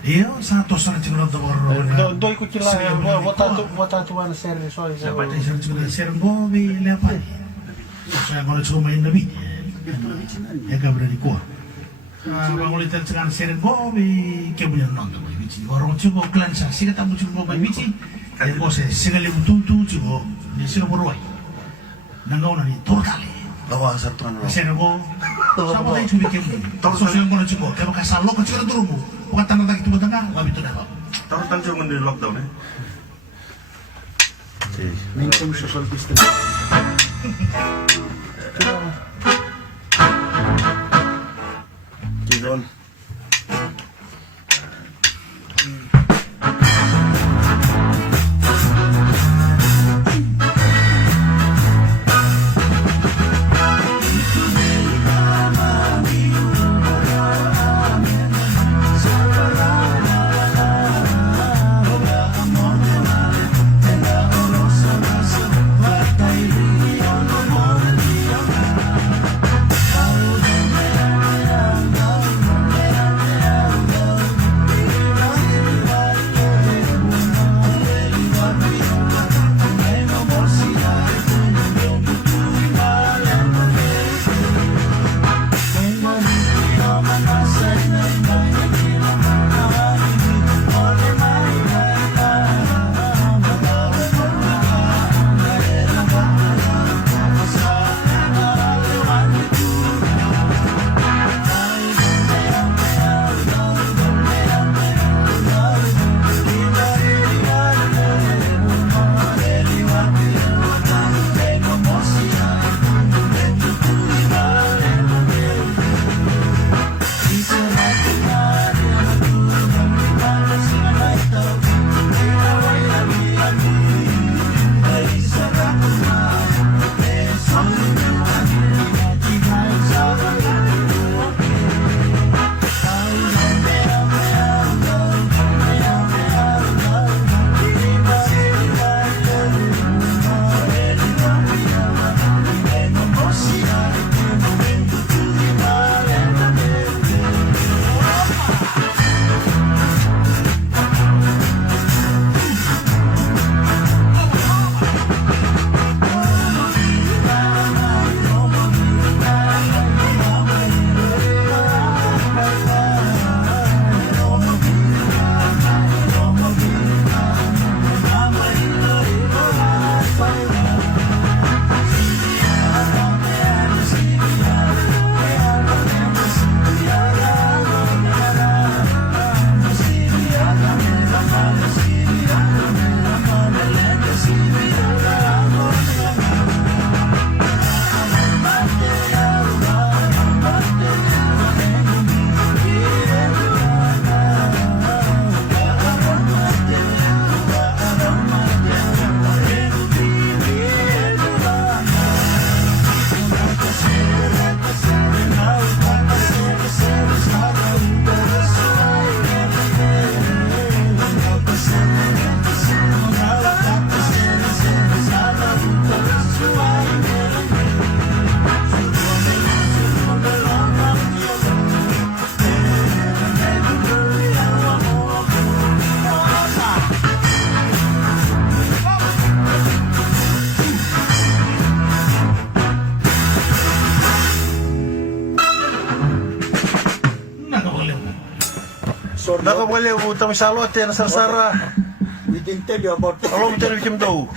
Io satu sana cingolo toboro. Doi kucila wata tu wana seri so Sa pata sana cingolo sergo bi lepa. So yang kono cuma main nabi. Ya kabra di ko. Bangol itan cengan sergo bi kebunya nonto bi bici. Orang cubo klan sa sika tamu cubo bi bici. Ya ko se segale bututu cubo ni sino boroi. Nangau nani torkali. Lawa satu nang. Sergo. Sama tayo cubi kebu. So yang kono cubo. Kalau kasalo ko cingolo turumu. Bukan tanah lagi tu tengah, kami tu dah. Tahu kan cuma di lockdown Minkum social distance. Kidon. Naka boleh utang salot ya nasar-sara. We didn't tell you about that. Kalau betul bikin tahu.